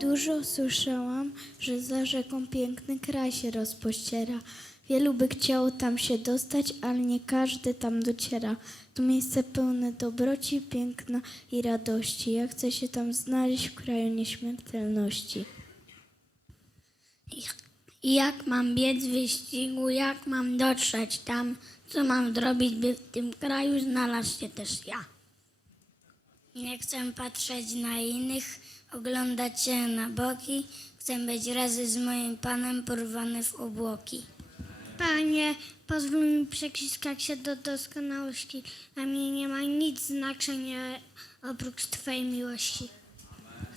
Dużo słyszałam, że za rzeką piękny kraj się rozpościera. Wielu by chciało tam się dostać, ale nie każdy tam dociera. To miejsce pełne dobroci, piękna i radości. Ja chcę się tam znaleźć w kraju nieśmiertelności. Jak mam biec w wyścigu, jak mam dotrzeć tam, co mam zrobić, by w tym kraju znalazł się też ja. Nie chcę patrzeć na innych, oglądać się na boki, chcę być razy z moim Panem porwany w obłoki. Panie, pozwól mi przyciskać się do doskonałości. Na mnie nie ma nic znaczenia oprócz Twojej miłości.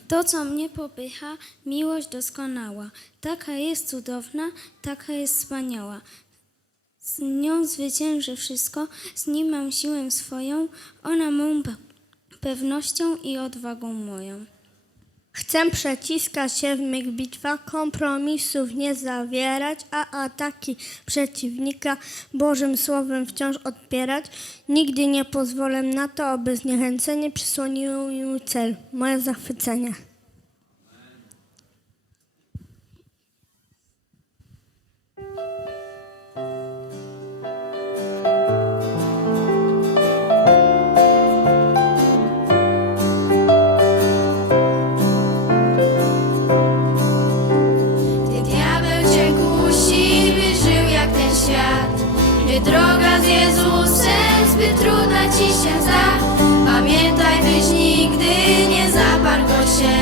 To, co mnie popycha, miłość doskonała. Taka jest cudowna, taka jest wspaniała. Z nią zwyciężę wszystko, z nim mam siłę swoją, ona mą pewnością i odwagą moją. Chcę przeciskać się w mych bitwach, kompromisów nie zawierać, a ataki przeciwnika Bożym Słowem wciąż odpierać. Nigdy nie pozwolę na to, aby zniechęcenie przysłoniło mi cel, moje zachwycenie. Ci się zda Pamiętaj, byś nigdy nie zaparł się.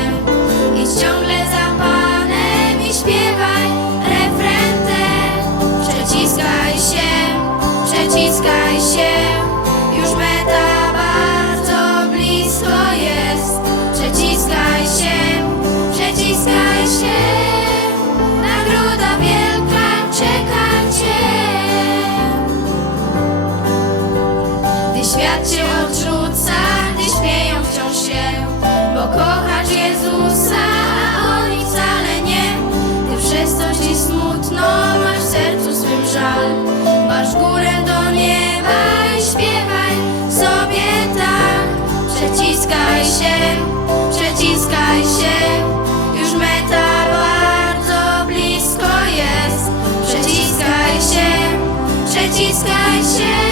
Idź ciągle za Panem i śpiewaj refren Przeciskaj się, przeciskaj się świat Cię odrzuca, gdy śmieją wciąż się Bo kochasz Jezusa, a oni wcale nie. Gdy przez coś smutno, masz w sercu swym żal. Masz górę do nieba i śpiewaj sobie tak. Przeciskaj się, przeciskaj się. Już meta bardzo blisko jest. Przeciskaj się, przeciskaj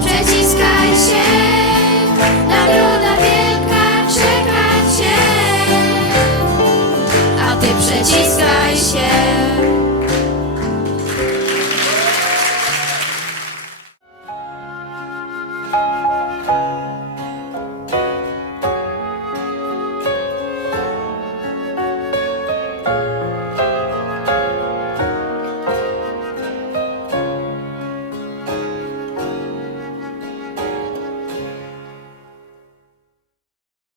przeciskaj się. Nagroda wielka czeka cię. A ty przeciskaj się.